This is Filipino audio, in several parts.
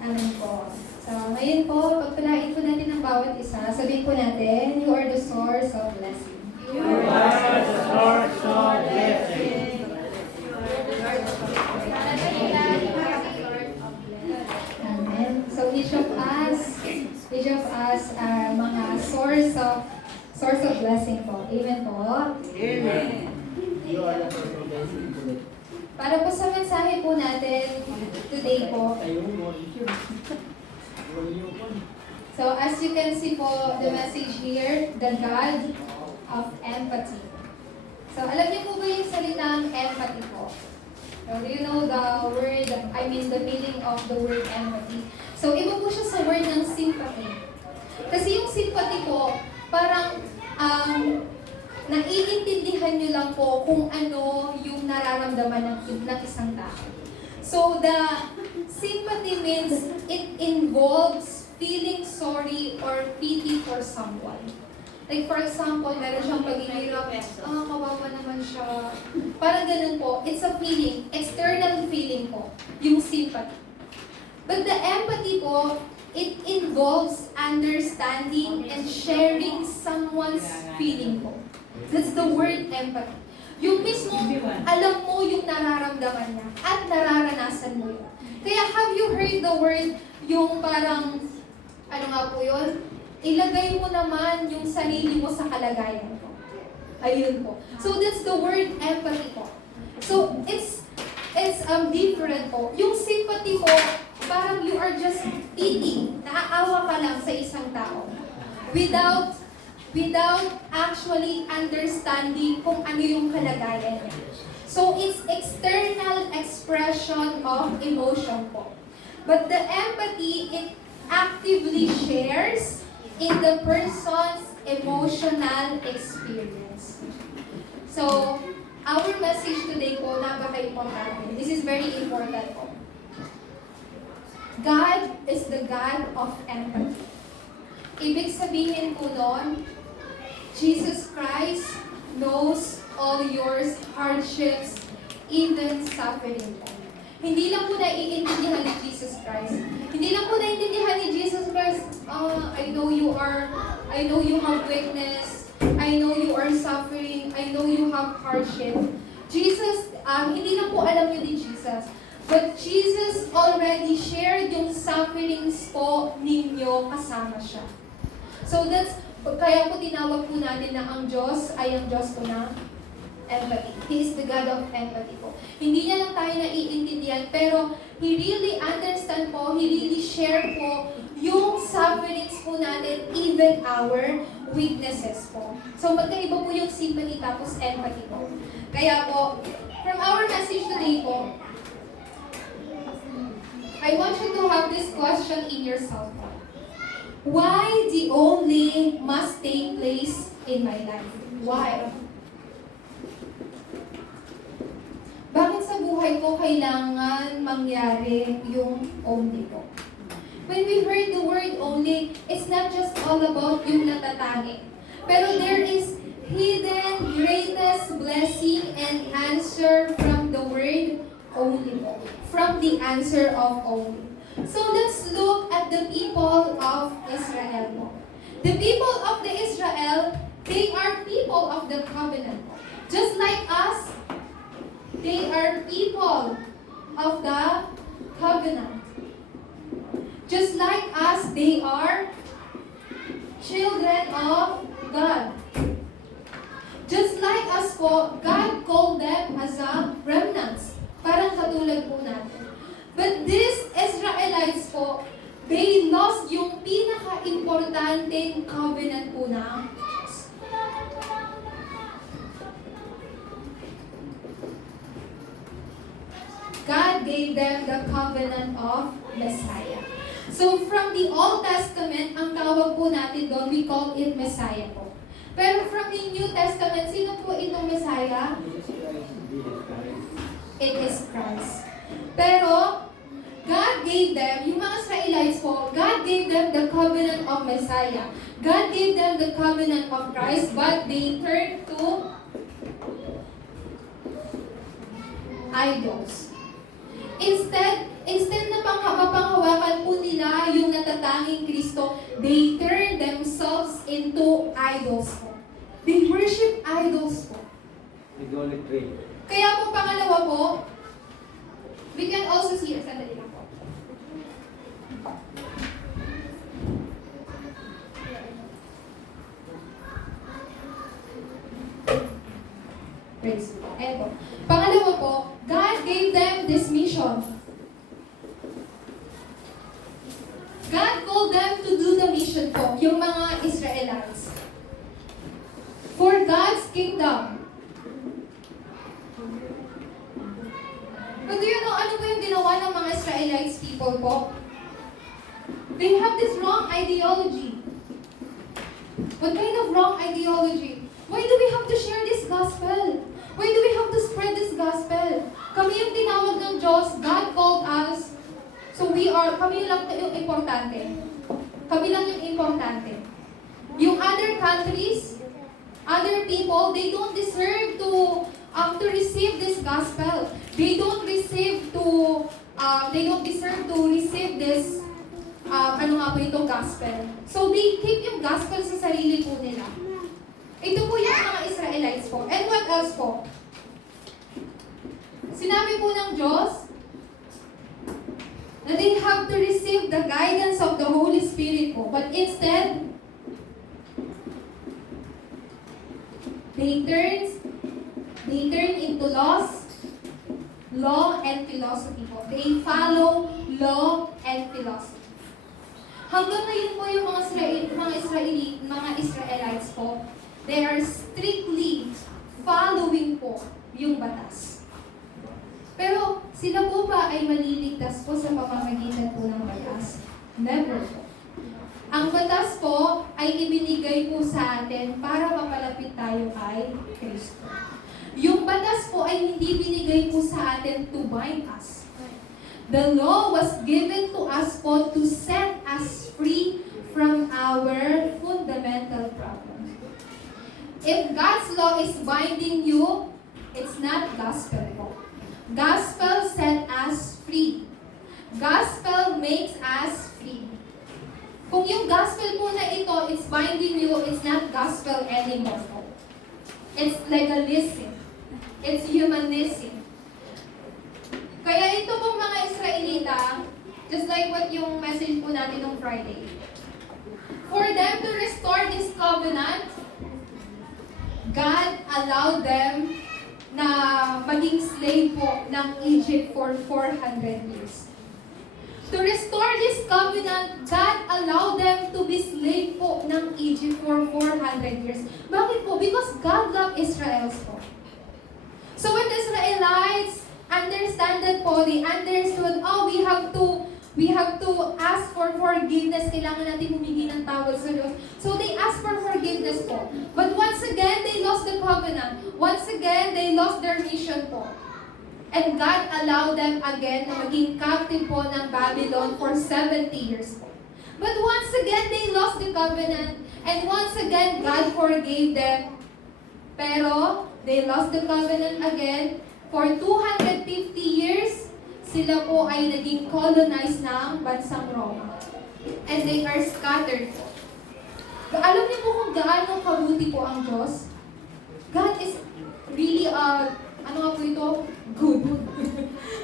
Amen po. So, ngayon po, pagpalain po natin ang bawat isa. Sabihin po natin, you are the source of blessing. You are the source of blessing. Amen. So, each of us are mga source of blessing po. Amen po. Amen. Para po sa mensahe po natin today po. So as you can see po, the message here, the God of empathy. So alam niyo po ba yung salitang empathy po? So do you know the meaning of the word empathy? So iba po siya sa word ng sympathy. Kasi yung sympathy po, parang naiintindihan nyo lang po kung ano yung nararamdaman ng isang tao. So, the sympathy means it involves feeling sorry or pity for someone. Like, for example, meron siyang paghihirap, kawawa naman siya. Parang ganun po. It's a feeling, external feeling po, yung sympathy. But the empathy po, it involves understanding and sharing someone's feeling po. That's the word empathy. Yung mismo, alam mo yung nararamdaman niya at nararanasan mo yun. Kaya have you heard the word, yung parang, ano nga po yun? Ilagay mo naman yung sarili mo sa kalagayan ko. Ayun po. So that's the word empathy po. So it's different po. Yung sympathy po, parang you are just pitying, naaawa ka lang sa isang tao. Without actually understanding kung ano yung kalagayan niya. So, it's external expression of emotion po. But the empathy, it actively shares in the person's emotional experience. So, our message today po, napaka-importante. This is very important po. God is the God of empathy. Ibig sabihin po nun, Jesus Christ knows all your hardships, even suffering po. Hindi lang po naiintindihan ni Jesus Christ. Hindi lang po naiintindihan ni Jesus Christ, I know you have weakness, I know you are suffering, I know you have hardship. Jesus, hindi lang po alam niyo ni Jesus. But Jesus already shared yung sufferings po ninyo kasama siya. So kaya po tinawag po natin na ang Diyos ay ang Diyos po ng empathy. He is the God of empathy po. Hindi niya lang tayo naiintindihan, pero He really understand po, He really share po yung sufferings po natin, even our weaknesses po. So magkaiba po yung sympathy tapos empathy po. Kaya po, from our message today po, I want you to have this question in yourself po. Why the only must take place in my life? Why? Bakit sa buhay ko kailangan mangyari yung only po? When we heard the word only, it's not just all about yung natatanging. Pero there is hidden greatest blessing and answer from the word only po. From the answer of only. So let's look at the people of Israel. The people of the Israel, they are people of the covenant. Just like us, they are people of the covenant. Just like us, they are children of God. Just like us po, God called them as a remnants. Parang katulad po natin. But these Israelites po, they lost yung pinaka-importanteng covenant po na Diyos. God gave them the covenant of Messiah. So from the Old Testament, ang tawag po natin doon, we call it Messiah po. Pero from the New Testament, sino po itong Messiah? It is Christ. Pero, God gave them, yung mga Israelites po, God gave them the covenant of Messiah. God gave them the covenant of Christ, but they turned to idols. Instead na mapanghawakan po natatanging Kristo, they turn themselves into idols po. They worship idols po. Idolatry. Kaya po, pangalawa po, we can also see, sandali lang po. Praise God. Ayan po. Pangalawa po, God gave them this mission. God called them to do the mission po, yung mga Israelites. For God's kingdom. But do you know, ano po yung ginawa ng mga Israelites people po? They have this wrong ideology. What kind of wrong ideology? Why do we have to share this gospel? Why do we have to spread this gospel? Kami yung tinawag ng Diyos, God called us. So kami lang yung importante. Kami lang yung importante. Yung other countries, other people, they don't deserve to receive this gospel. They don't deserve to receive this ano nga po itong gospel. So they keep yung gospel sa sarili po nila. Ito po yung mga Israelites po. And what else po? Sinabi po ng Diyos na they have to receive the guidance of the Holy Spirit po. But instead, they turn into law and philosophy po. They follow law and philosophy. Hanggang ngayon po yung mga Israelites po, they are strictly following po yung batas. Pero sila po ba ay maliligtas po sa pamamagitan po ng batas? Never po. Ang batas po ay ibinigay po sa atin para mapalapit tayo kay Kristo. Yung batas po ay hindi binigay po sa atin to bind us. The law was given to us po to set us free from our fundamental problem. If God's law is binding you, it's not gospel po. Gospel set us free. Gospel makes us free. Kung yung gospel po na ito, it's binding you, it's not gospel anymore po. It's legalism. It's humanism. Kaya ito pong mga Israelita, just like what yung message po natin nung Friday, for them to restore this covenant, God allowed them na maging slave po ng Egypt for 400 years. To restore this covenant, God allowed them to be slave po ng Egypt for 400 years. Bakit po? Because God loved Israel po. So when the Israelites understand that po, they understood, we have to ask for forgiveness. Kailangan natin humingi ng tawad sa Diyos. So they asked for forgiveness po. But once again, they lost the covenant. Once again, they lost their mission po. And God allowed them again na maging captive po ng Babylon for 70 years po. But once again, they lost the covenant. And once again, God forgave them. Pero, they lost the covenant again. For 250 years, sila po ay naging colonized ng bansang Roma. And they are scattered po. Alam niyo po kung gaano kabuti po ang Diyos? God is really, ano nga po ito? Good.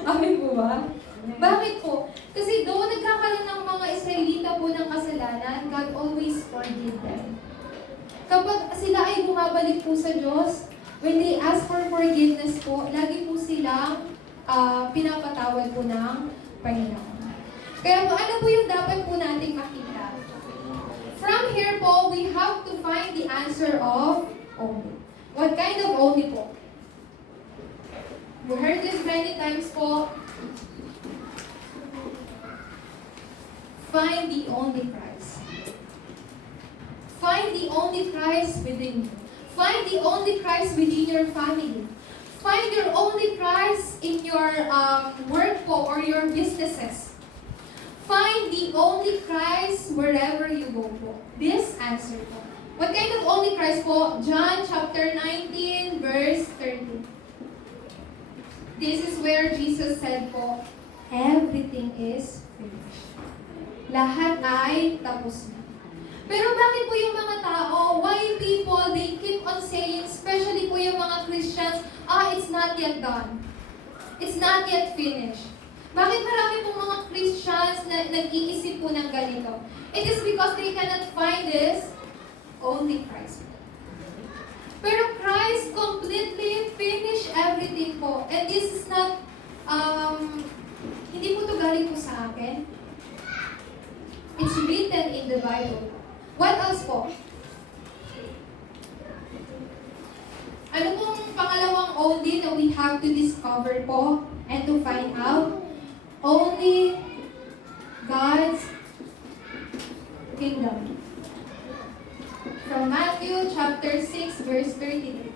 Amin po ba? Bakit po? Kasi doon nagkakaroon ng mga Israelita po ng kasalanan, God always forgive them. Kapag sila ay bumabalik po sa Diyos, when they ask for forgiveness po, lagi po silang pinapatawad po ng Panginoon. Kaya po, ano po yung dapat po nating makita? From here po, we have to find the answer of only. What kind of only po? We heard this many times po. Find the only Christ. Find the only Christ within you. Find the only Christ within your family. Find your only Christ in your work po or your businesses. Find the only Christ wherever you go po. This answer po. What kind of only Christ po? John chapter 19 verse 30. This is where Jesus said po, everything everything is finished. Lahat ay tapos na. Pero bakit po yung mga tao, why people, they keep on saying, especially po yung mga Christians, it's not yet done. It's not yet finished. Bakit marami pong mga Christians na nag-iisip po ng ganito? It is because they cannot find this, only Christ. Pero Christ completely finished everything po. And this is not, hindi po ito galing po sa akin. It's written in the Bible. What else po? Ano pong pangalawang only na we have to discover po and to find out? Only God's kingdom. From Matthew chapter 6 verse 33.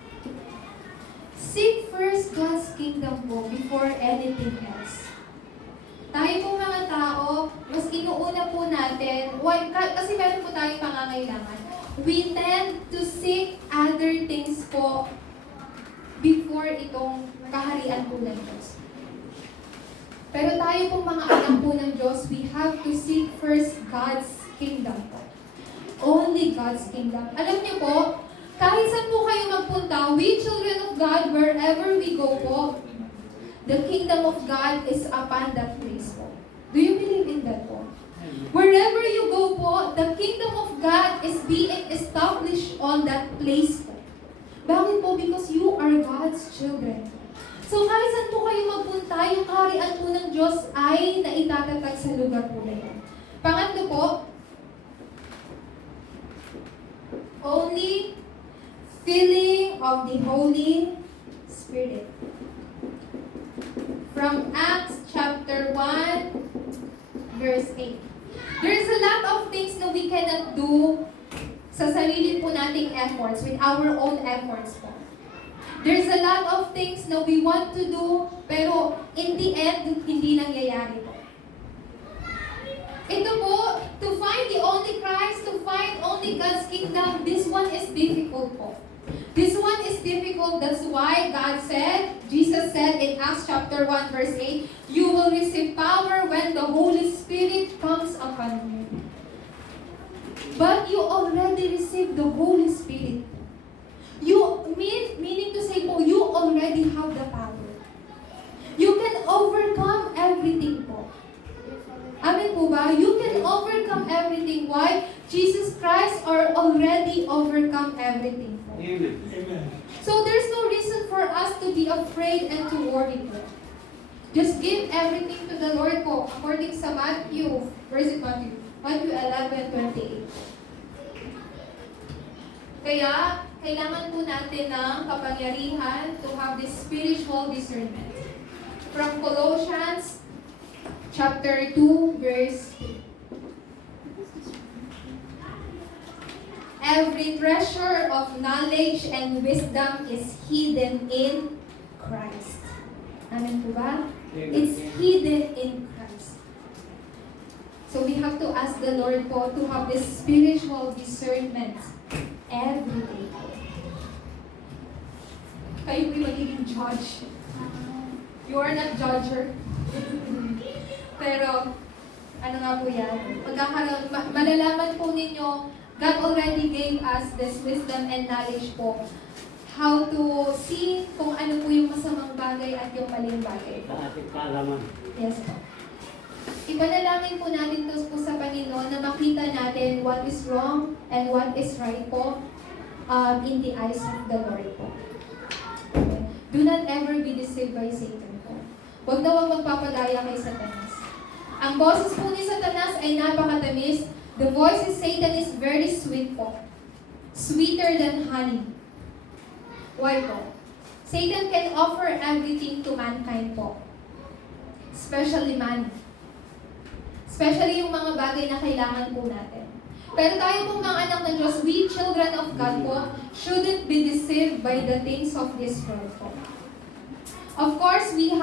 Seek first God's kingdom po before anything else. Tayo po mga tao, mas inuuna po natin, kasi meron po tayong pangangailangan. We tend to seek other things po before itong kaharian po ng Diyos. Pero tayo pong mga anak po ng Diyos, we have to seek first God's kingdom po. Only God's kingdom. Alam niyo po, kahit saan po kayo magpunta, we children of God, wherever we go po, the kingdom of God is upon that place po. Do you believe in that po? Wherever you go po, the kingdom of God is being established on that place po. Bakit po? Because you are God's children. So kahit saan po kayo magpunta, yung kaharian po ng Diyos ay naitatatag sa lugar po na yan. Pangatlo po, only filling of the Holy Spirit. From Acts chapter 1, verse 8. There's a lot of things na we cannot do sa sarili po nating efforts, with our own efforts po. There's a lot of things na we want to do, pero in the end, hindi nangyayari po. Ito po, to find the only Christ, to find only God's kingdom, this one is difficult po. This one is difficult. That's why God said, Jesus said in Acts chapter 1 verse 8, you will receive power when the Holy Spirit comes upon you. But you already received the Holy Spirit. Meaning to say po, you already have the power. You can overcome everything po. Amen po ba? You can overcome everything. Why? Jesus Christ already overcome everything po. Amen. Amen. So there's no reason for us to be afraid and to worry po. Just give everything to the Lord po. According sa Matthew, where is it Matthew? Matthew 11:28. Kaya, kailangan po natin ng kapangyarihan to have this spiritual discernment. From Colossians chapter 2, verse 2. Every treasure of knowledge and wisdom is hidden in Christ. Amen po ba? It's hidden in Christ. So we have to ask the Lord po to have this spiritual discernment every day. Kayo po'y magiging judge. You are not judger. Pero, ano nga po yan? Malalaman po ninyo, God already gave us this wisdom and knowledge po. How to see kung ano po yung masamang bagay at yung maling bagay po. Sa ating kaalaman. Yes po. Ipanalangin po natin to po sa Panginoon na makita natin what is wrong and what is right po in the eyes of the Lord po. Okay. Do not ever be deceived by Satan po. Huwag na huwag magpapadaya kay Satanas. Ang boses po ni Satanas ay napakatamis. The voice of Satan is very sweet po. Sweeter than honey. Why po? Satan can offer everything to mankind po. Especially money. Especially yung mga bagay na kailangan po natin. Pero tayo pong mga anak ng Diyos, we children of God po, shouldn't be deceived by the things of this world po. Of course, we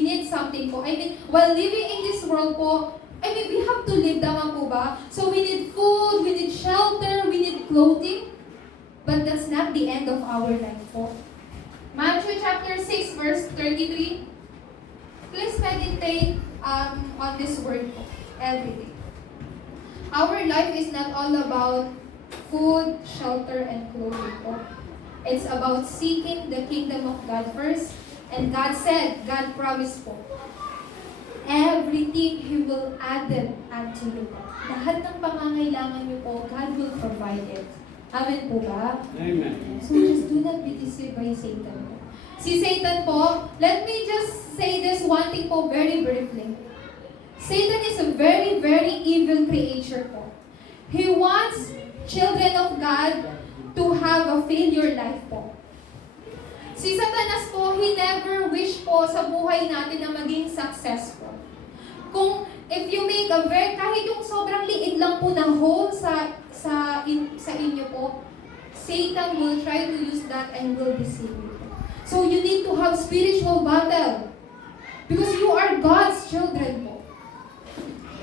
need something po. I mean, while living in this world po, we have to live naman po ba? So we need food, we need shelter, we need clothing. But that's not the end of our life po. Matthew chapter 6 verse 33. Please meditate on this word po, every day. Our life is not all about food, shelter, and clothing po. It's about seeking the kingdom of God first. And God said, God promised po, everything He will add them unto you. Lahat ng pangangailangan niyo po, God will provide it. Amen po ba? Amen. So just do not be deceived by Satan po. Si Satan po, let me just say this one thing po very briefly. Satan is a very, very evil creature po. He wants children of God to have a failure life po. Si Satanas po, he never wish po sa buhay natin na maging successful. Kung if you make kahit yung sobrang liit lang po ng hole sa inyo po, Satan will try to use that and will deceive you. So you need to have spiritual battle. Because you are God's children po.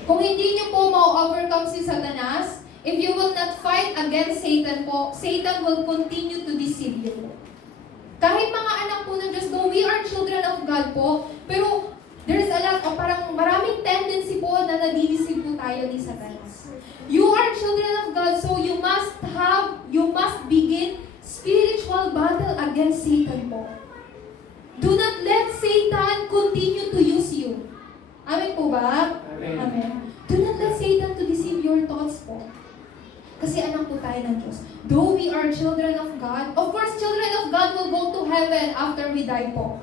Kung hindi nyo po ma-overcome si Satanas, if you will not fight against Satan po, Satan will continue to deceive you po. Kahit mga anak po ng Diyos, though we are children of God po, pero there's a lot, parang maraming tendency po na nadideceive po tayo ni Satanas. You are children of God, so you must begin spiritual battle against Satan po. Do not let Satan continue to use you. Amen po ba? Amen. Do not let Satan to deceive your thoughts po. Kasi anak po tayo ng Diyos. Though we are children of God, of course, children of God will go to heaven after we die po.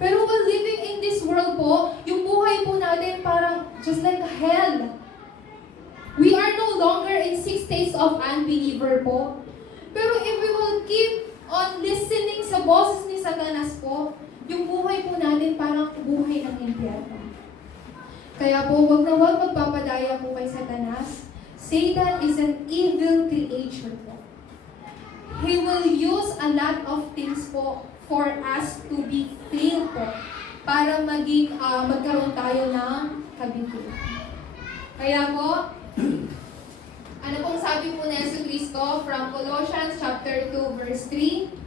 Pero while living in this world po, yung buhay po natin parang just like a hell. We are no longer in 6 days of unbeliever po. Pero if we will keep on listening sa boses ni Satanas po, yung buhay po natin parang buhay ng impyerno. Kaya po, wag na wag magpapadaya po kay Satanas. Satan is an evil creature po. He will use a lot of things po for us to be fail po para magkaroon tayo ng kabiguan. Kaya po, ano pong sabi po ni Jesucristo from Colossians chapter 2 verse 3?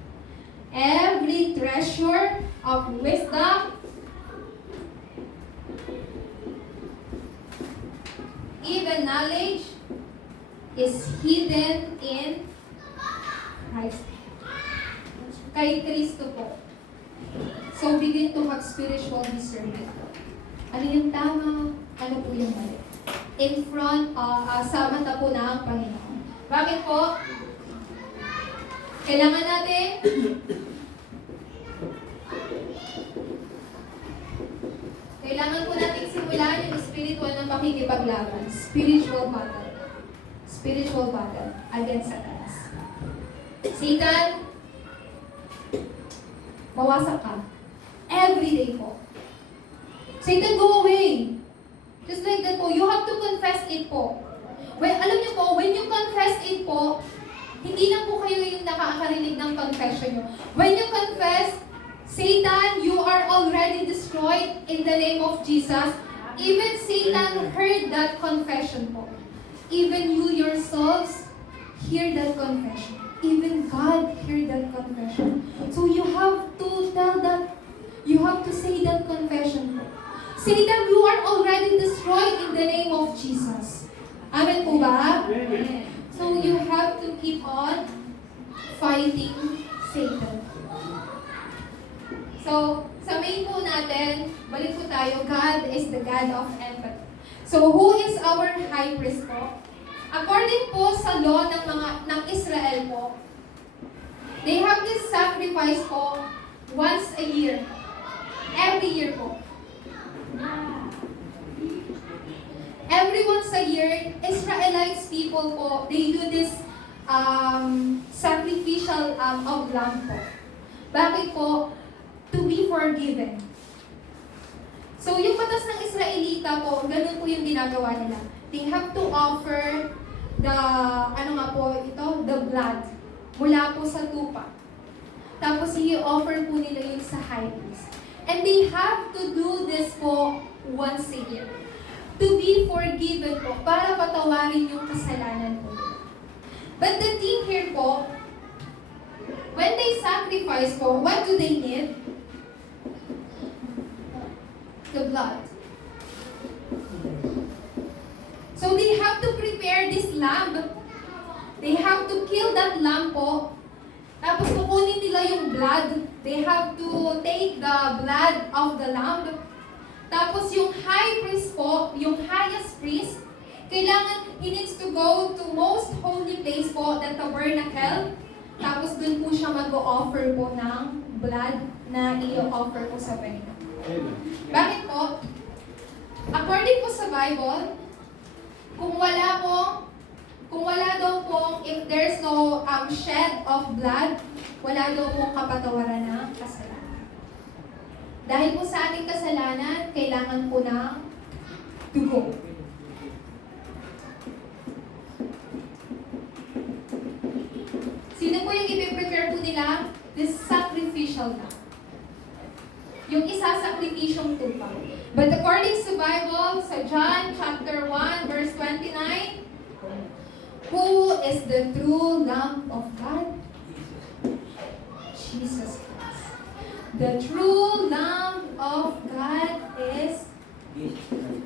Every treasure of wisdom, even knowledge, is hidden in Christ. Kay Kristo po. So begin to have spiritual discernment. Ano yung tama? Ano po yung mali? In front, sa mata po ng Panginoon. Bakit po? Kailangan natin po natin simulan yung spiritual ng pakikipaglaban. Spiritual battle. Spiritual battle against Satanas. Satan, mawasak ka. Every day po. Satan, go away. Just like that po, you have to confess it po. Alam niyo po, when you confess it po, hindi lang po kayo yung nakakarinig ng confession nyo. When you confess, Satan, you are already destroyed in the name of Jesus. Even Satan heard that confession po. Even you yourselves hear that confession. Even God heard that confession. So you have to tell that, you have to say that confession po. Satan, you are already destroyed in the name of Jesus. Amen po ba? Amen. So you have to keep on fighting Satan. So, sa main po natin, balik po tayo, God is the God of empathy. So, who is our high priest po? According po sa law ng Israel po, they have this sacrifice po once a year. Every year po. Every once a year, Israelites people po, they do this sacrificial of lamb po. Bakit po? To be forgiven. So, yung batas ng Israelita po, ganun po yung ginagawa nila. They have to offer the, the blood mula po sa tupa. Tapos, i-offer po nila yun sa high priest. And they have to do this po once a year. To be forgiven po, para patawarin yung kasalanan po. But the thing here po, when they sacrifice po, what do they need? The blood. So they have to prepare this lamb. They have to kill that lamb po. Tapos kukunin nila yung blood. They have to take the blood of the lamb. Tapos yung high priest po, yung highest priest, kailangan, he needs to go to most holy place po, the tabernacle. Tapos dun po siya mag-o-offer po ng blood na i-offer po sa Panginoon. Bakit po? According po sa Bible, kung wala daw po, if there's no shed of blood, wala daw pong kapatawaran ng kasalanan. Dahil po sa ating kasalanan, kailangan po ng dugo. Sino po yung i-prepare po nila? This sacrificial na. Yung isa-sakripisyong tupa. But according sa Bible, sa John chapter 1, verse 29, who is the true Lamb of God? Jesus Christ. The true Lamb of God is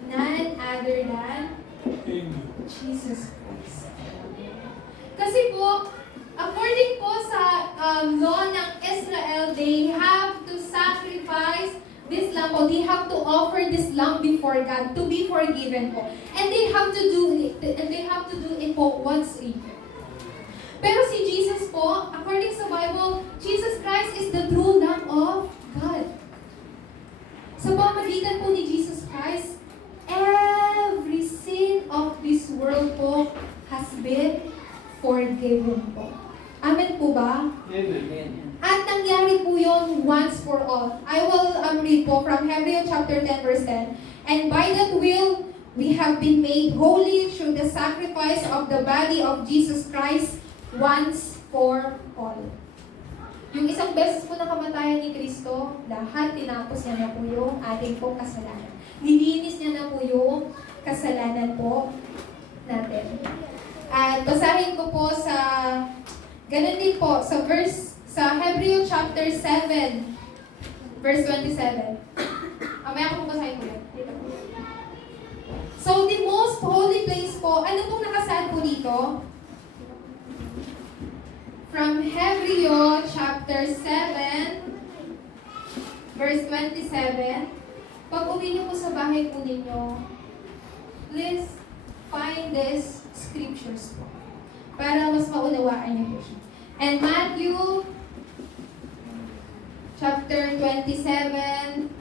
none other than Jesus Christ. Kasi po, according po sa law ng Israel, they have to sacrifice this lamb po. They have to offer this lamb before God to be forgiven po. And they have to do it po once a year. Pero si Jesus po, according sa Bible, Jesus Christ is the true Lamb of God. Sa pamamagitan po ni Jesus Christ, every sin of this world po has been forgiven po. Amen po ba? Amen. At nangyari po yun once for all. I will read po from Hebrews chapter 10 verse 10. And by that will, we have been made holy through the sacrifice of the body of Jesus Christ once for all. Yung isang beses po na kamatayan ni Kristo, lahat tinapos niya na po yung ating pong kasalanan. Nilinis niya na po yung kasalanan po natin. At basahin ko po sa, ganun din po, sa Hebrews chapter 7, verse 27. Amaya ko po basahin ko yan. So, the most holy place po, ano pong nakasaad po dito? From Hebrews chapter 7, verse 27, pag uwi niyo po sa bahay po ninyo, please find these scriptures po para mas maunawaan niyo po siya. And Matthew chapter 27,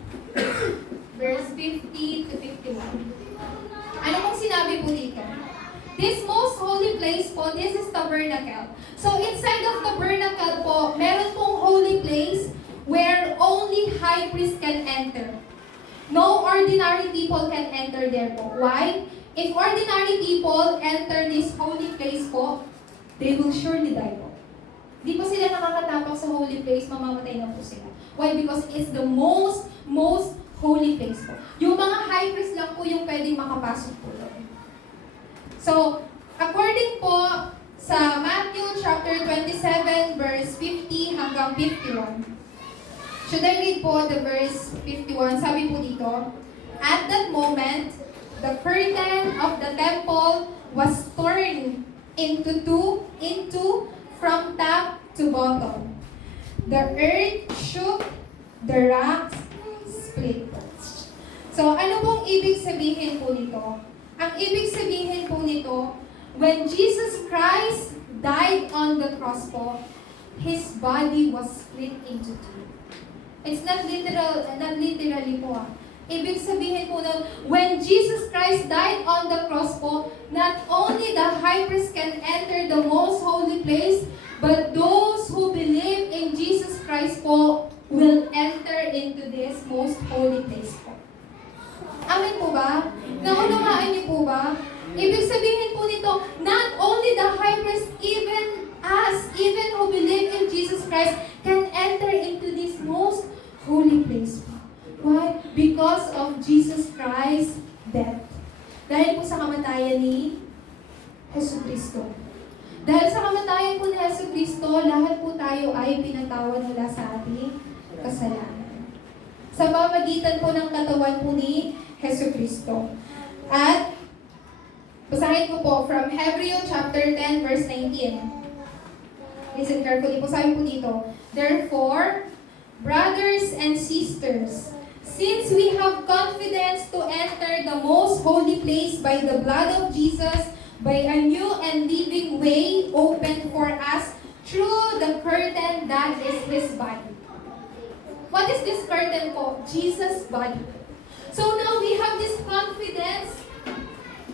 verse 50 to 51. Ano pong sinabi po dito? This most holy place po, this is tabernacle. So inside of tabernacle po, meron pong holy place where only high priest can enter. No ordinary people can enter there po. Why? If ordinary people enter this holy place po, they will surely die po. Di po sila nakakatapak sa holy place, mamamatay na po sila. Why? Because it's the most holy place po. Yung mga high priest lang po yung pwedeng makapasok po doon. So, according po sa Matthew chapter 27, verse 50 hanggang 51. Should I read po the verse 51? Sabi po dito, at that moment, the curtain of the temple was torn into from top to bottom. The earth shook, the rocks split. So, ano pong ibig sabihin po nito? Ang ibig sabihin po nito, when Jesus Christ died on the cross po, His body was split into two. It's not literally po. Ibig sabihin po na, when Jesus Christ died on the cross po, not only the high priest can enter the most holy place, but those who believe in Jesus Christ po will enter into this most holy place po. Amen po ba? Naunawaan niyo po ba? Ibig sabihin po nito, not only the high priest, even us, even who believe in Jesus Christ, can enter into this most holy place po. Why? Because of Jesus Christ's death. Dahil po sa kamatayan ni Jesucristo. Dahil sa kamatayan po ni Jesucristo, lahat po tayo ay pinatawad mula sa ating kasalanan. Sa pamamagitan po ng katawan po ni Jesucristo. At Babasahin ko po from Hebrew chapter 10 verse 19. Listen carefully po. Sabi po dito, therefore, brothers and sisters, since we have confidence to enter the most holy place by the blood of Jesus, by a new and living way opened for us through the curtain that is His body. What is this curtain po? Jesus' body. So now we have this confidence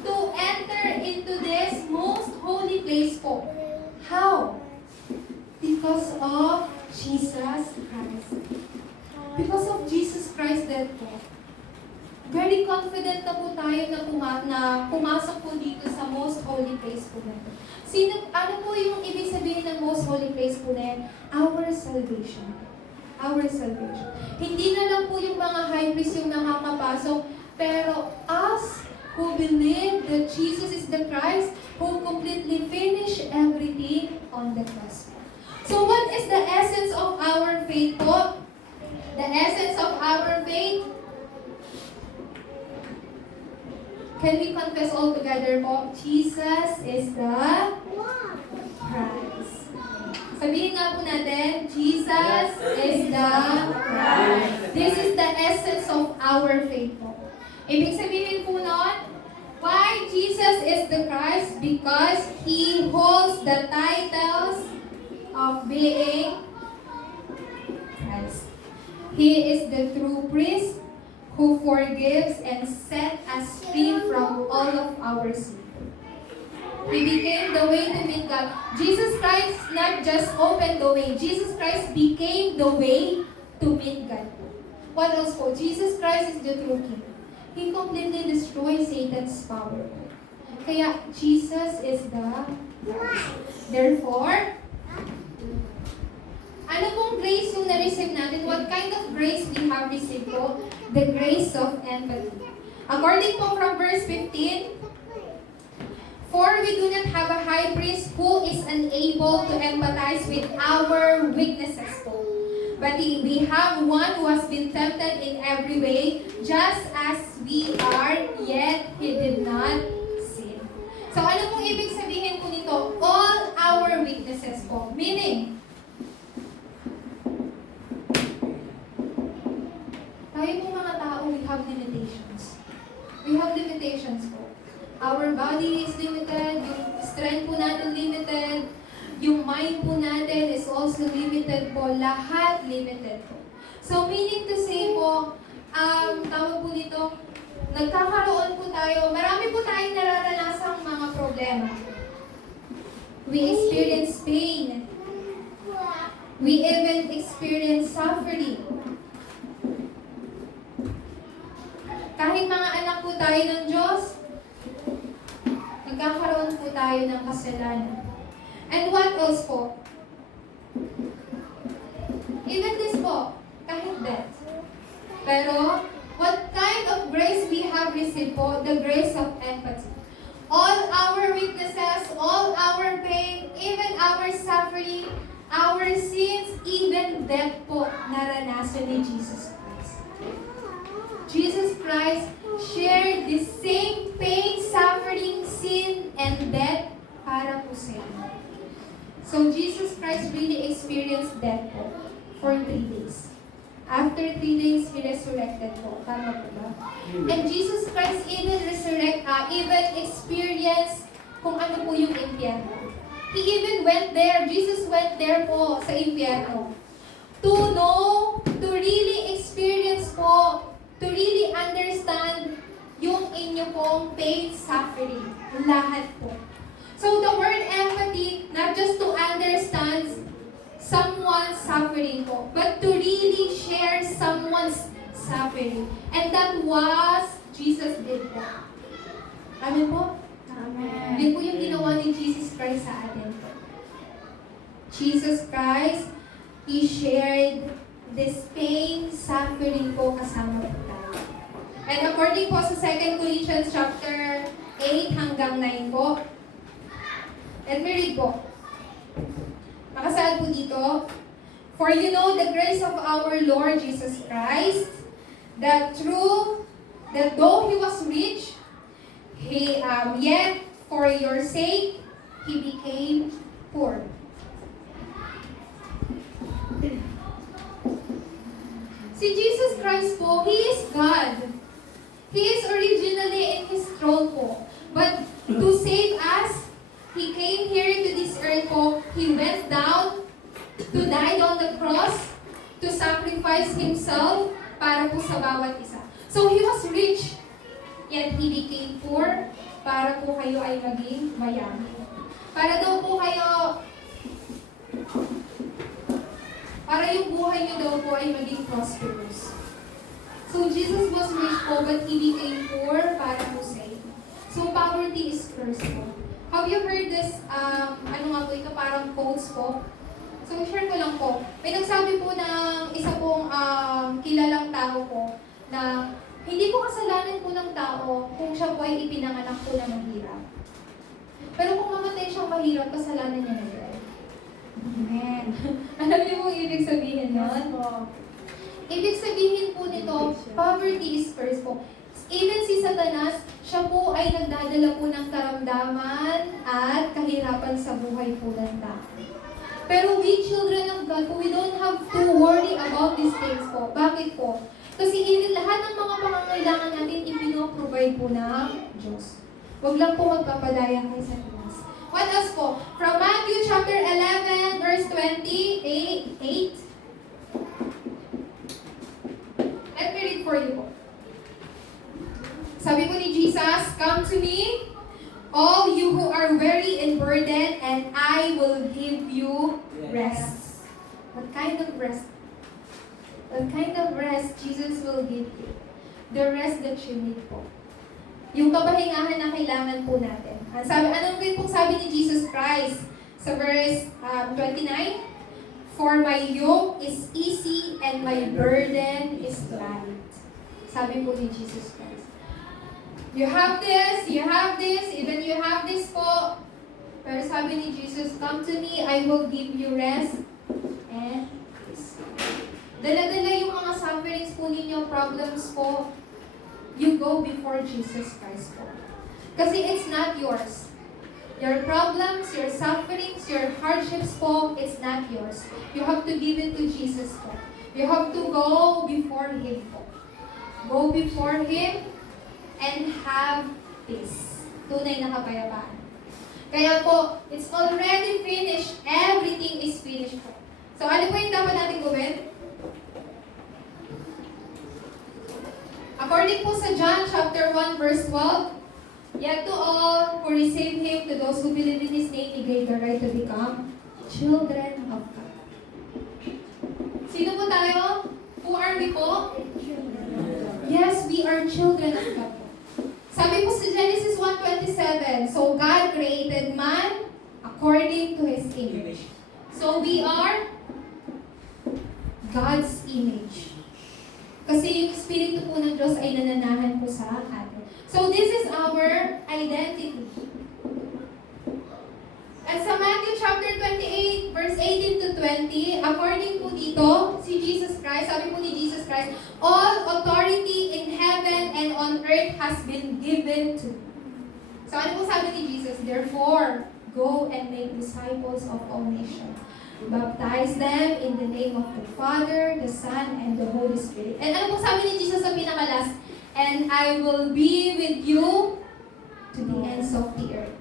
to enter into this most holy place po. How? Because of Jesus Christ. Because of Jesus Christ that po. Very confident na po tayo na pumasok po dito sa most holy place po na ito. Ano po yung ibig sabihin ng most holy place po na yan? Our salvation. Our salvation. Hindi na lang po yung mga high priest yung nakakapasok, pero us who believe that Jesus is the Christ, who completely finished everything on the cross. So what is the essence of our faith po? The essence of our faith? Can we confess all together po? Jesus is the Christ. Sabihin nga po natin, Jesus is the Christ. This is the essence of our faith po. Ibig sabihin po nun, why Jesus is the Christ? Because He holds the titles of being Christ. He is the true priest who forgives and set us free from all of our sin. We became the way to meet God. Jesus Christ not just opened the way. Jesus Christ became the way to meet God. What else po? Jesus Christ is the true King. He completely destroys Satan's power. Kaya, Jesus is the Christ. Therefore, ano pong grace yung na-receive natin? What kind of grace we have received po? The grace of empathy. According po from verse 15, for we do not have a high priest who is unable to empathize with our weaknesses po. But we have one who has been tempted in every way, just as we are, yet He did not sin. So ano pong ibig sabihin po nito? All our weaknesses po. Meaning, tayo po mga tao, we have limitations. We have limitations po. Our body is limited, yung strength po natin limited, yung mind po natin is also limited po, lahat limited po. So meaning to say po, tawag po dito, nagkakaroon po tayo, marami po tayong nararanasang mga problema. We experience pain. We even experience suffering. Kahit mga anak po tayo ng Diyos, nagkakaroon po tayo ng kasalanan. And what else po? Even this po, kahit death. Pero, what kind of grace we have received po? The grace of empathy. All our weaknesses, all our pain, even our suffering, our sins, even death po, naranasan ni Jesus Christ. Jesus Christ shared the same pain, suffering, sin, and death para po sa inyo. So Jesus Christ really experienced death po for 3 days. After 3 days, He resurrected po. Tama po ba? And Jesus Christ even even experienced kung ano po yung impyerno. He even went there. Jesus went there po sa impyerno. To know, to really experience po, to really understand yung inyo pong pain, suffering. Lahat po. So the word empathy, not just to understand someone's suffering po, but to really share someone's suffering. And that was Jesus did po. Amen po? Amen. Yun po yung ginawa ni Jesus Christ sa atin. Jesus Christ, He shared this pain, suffering po kasama po tayo. And according po sa 2 Corinthians chapter 8 hanggang 9 po, let me read po. Nakasaad po dito, for you know the grace of our Lord Jesus Christ, that though He was rich, He yet for for your sake, He became poor. Si Jesus Christ po, He is God. He is originally in His throne po. But to save us, He came here to this earth po. He went down to die on the cross, to sacrifice Himself para po sa bawat isa. So He was rich, yet He became poor para po kayo ay maging mayaman. Para daw po kayo, para yung buhay niyo daw po ay maging prosperous. So Jesus was rich po, but He became poor para po sa inyo. So poverty is cursed po. Have you heard this, ano nga po ito, parang quotes po? So share ko lang po. May nagsabi po ng isa pong kilalang tao po na hindi po kasalanan po ng tao kung siya po ay ipinanganak po na mahirap. Pero kung mamatay siyang mahirap, kasalanan niya na yun. Amen. Alam niyo mo ibig sabihin nun? Ibig sabihin po nito, poverty is cursed po. Even si Satanas, siya po ay nagdadala po ng karamdaman at kahirapan sa buhay po ng tao. Pero we children of God po, we don't have to worry about these things po. Bakit po? Kasi even lahat ng mga pangangailangan natin, ipinoprovide po ng Diyos. Huwag lang po magpapadaya kay Satanas. What else po? From Matthew chapter 11, verse 28. Let me read for you po. Sabi po ni Jesus, "Come to me, all you who are weary and burdened, and I will give you rest." What kind of rest? What kind of rest Jesus will give you? The rest that you need po. Yung kapahingahan na kailangan po natin. Anong rin pong sabi ni Jesus Christ sa verse 29? "For my yoke is easy and my burden is light." Sabi po ni Jesus Christ. You have this, even you have this po. Pero sabi ni Jesus, "Come to me, I will give you rest and peace." Dala-dala yung mga sufferings po ninyo, problems po, you go before Jesus Christ po. Kasi it's not yours. Your problems, your sufferings, your hardships po, it's not yours. You have to give it to Jesus po. You have to go before Him po. Go before Him and have peace. Tunay na kapayapaan. Kaya po, it's already finished. Everything is finished po. So, ano po yung dapat natin gawin? According po sa John chapter 1 verse 12, "Yet to all who receive Him, to those who believe in His name, He gave the right to become children of God." Sino po tayo? Who are we po? Yes, we are children of God. Sabi po sa Genesis 1:27, "So God created man according to His image." So we are God's image. Kasi yung Espiritu po ng Diyos ay nananahan po sa atin. So this is our identity. At sa Matthew chapter 28, verse 18 to 20, according po dito, si Jesus Christ, sabi po ni Jesus Christ, "All authority in heaven and on earth has been given to me." So ano po sabi ni Jesus? "Therefore, go and make disciples of all nations. Baptize them in the name of the Father, the Son, and the Holy Spirit." And ano po sabi ni Jesus sa pinakalas? "And I will be with you to the ends of the earth."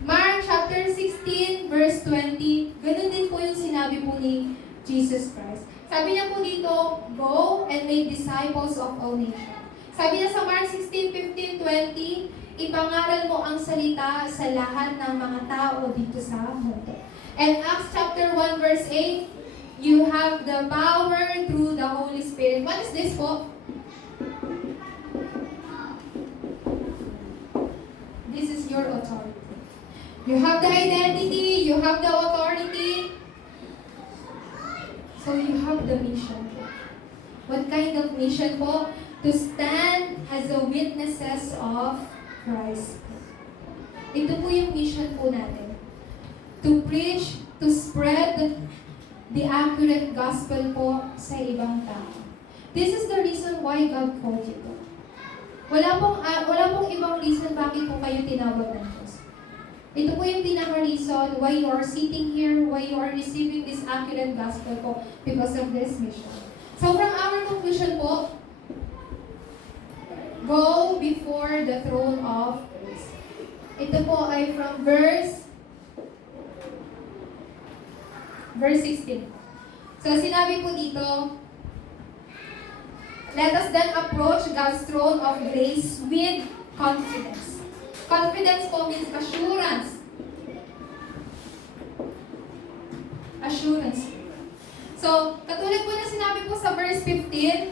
Mark chapter 16, verse 20, ganun din po yung sinabi po ni Jesus Christ. Sabi niya po dito, "Go and make disciples of all nations." Sabi niya sa Mark 16, 15, 20, "Ipangaral mo ang salita sa lahat ng mga tao dito sa mundo." And Acts chapter 1 verse 8, "You have the power through the Holy Spirit." What is this po? This is your authority. You have the identity, you have the authority, so you have the mission po. What kind of mission po? To stand as the witnesses of Christ. Ito po yung mission po natin. To preach, to spread the accurate gospel po sa ibang tao. This is the reason why God called you po. Wala pong ibang reason bakit po kayo tinawag ng Diyos. Ito po yung pinaka-reason why you are sitting here, why you are receiving this accurate gospel po, because of this mission. So from our conclusion po, go before the throne of grace. Ito po ay from verse 16. So sinabi po dito, let us then approach God's throne of grace with confidence. Confidence po means assurance. Assurance. So, katulad po na sinabi po sa verse 15,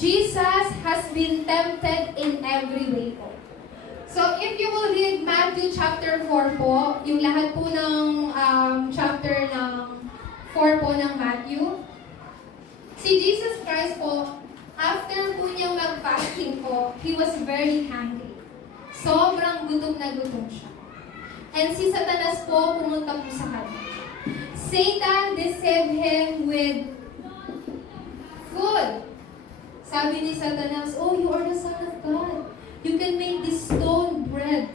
Jesus has been tempted in every way po. So, if you will read Matthew chapter 4 po, yung lahat po ng chapter ng 4 po ng Matthew, si Jesus Christ po, after po niyang mag-fasting po, he was very hungry. Sobrang gutom na gutom siya. And si Satanas po pumunta po sa kanya. Satan deceived him with food. Sabi ni Satanas, oh, you are the Son of God. You can make this stone bread.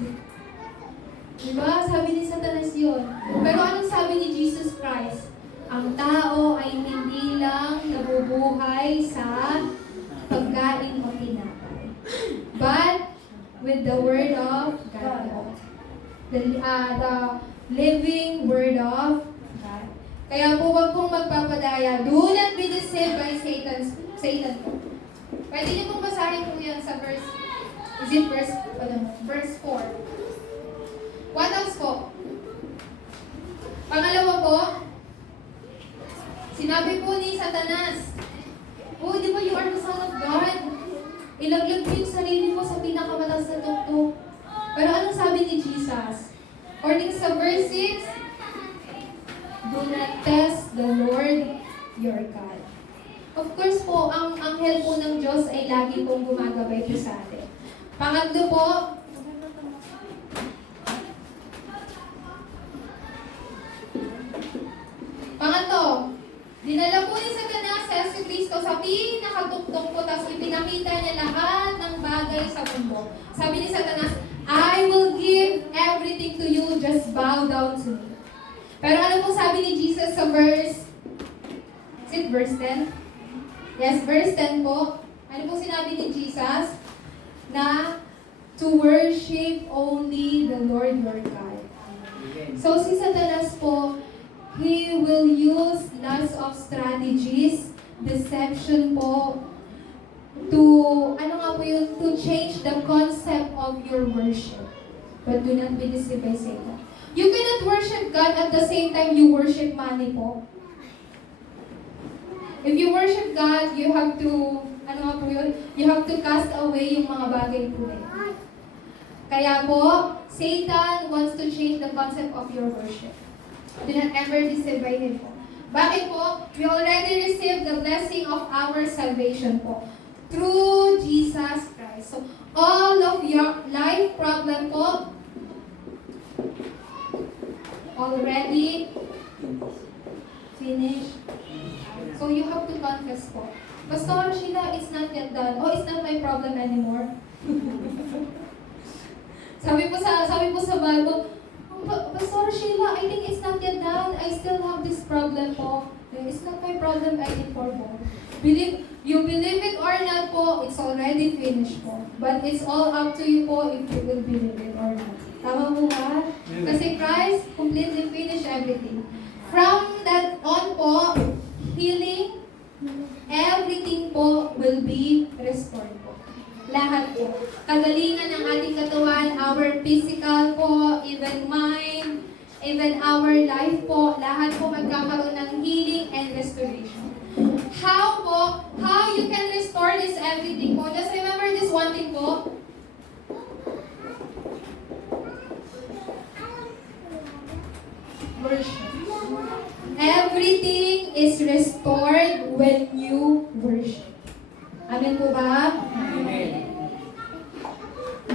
Diba? Sabi ni Satanas yun. Pero anong sabi ni Jesus Christ? Ang tao ay hindi lang nabubuhay sa pagkain o tinapay, but with the word of God. The living word of God. Kaya po wag pong magpapadaya. Do not be deceived by Satan po. Pwede niyo pong basahin po yan sa verse 4. What else po? Pangalawa po, sinabi po ni Satanas, oh, di ba you are the Son of God? Ilaglag mo yung sarili mo sa pinakamataas na tuktok. Pero anong sabi ni Jesus? According sa verse 6, do not test the Lord your God. Of course po, ang anghel po ng Diyos ay lagi pong gumagabay po sa atin. Pangatlo po, dinala po ni Satanas si Yesu Cristo sa pinakatuktok po, tapos ipinakita niya lahat ng bagay sa mundo. Sabi ni Satanas, I will give everything to you, just bow down to me. Pero ano po sabi ni Jesus sa verse, is it verse 10? Yes, verse 10 po. Ano po sinabi ni Jesus? Na to worship only the Lord your God. So si Satanas po, he will use lots of strategies, deception po, to, to change the concept of your worship. But do not be deceived by Satan. You cannot worship God at the same time you worship money po. If you worship God, you have to, you have to cast away yung mga bagay po na yun. Kaya po, Satan wants to change the concept of your worship. Do not ever deceive by him po. Bakit po? We already received the blessing of our salvation po. Through Jesus Christ. So, all of your life problem po, already finished. So, you have to confess po. Pastor Sheila, it's not yet done. Oh, it's not my problem anymore. Sabi po sa Bible, Pastor Sheila, I think it's not yet done. I still have this problem po. It's not my problem anymore po. You believe it or not po, it's already finished po. But it's all up to you po if you will believe it or not. Tama po ba? Kasi Christ completely finished everything. From that on po, healing, everything po will be restored po. Lahat po. Kagalingan ng ating katawan, our physical po, even mind, even our life po, lahat po magkakaroon ng healing and restoration. How po? How you can restore this everything po? Just remember this one thing po. Worship. Everything is restored when you worship. Amen po ba? Amen.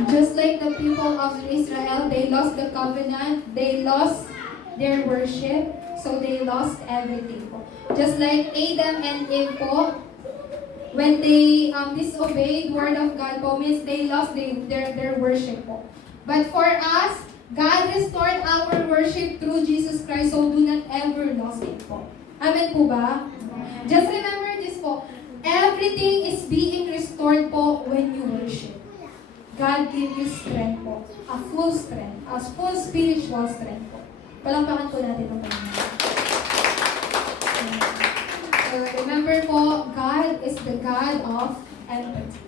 Just like the people of Israel, they lost the covenant, they lost their worship, so they lost everything po. Just like Adam and Eve po, when they disobeyed word of God po, means they lost their worship po. But for us, God restored our worship through Jesus Christ, so do not ever lose it po. Amen po ba? Just remember this po, everything is being restored po when you worship. God give you strength po, a full strength, a full spiritual strength po. Palakpakan po natin ang Panginoon. So remember po, God is the God of empathy.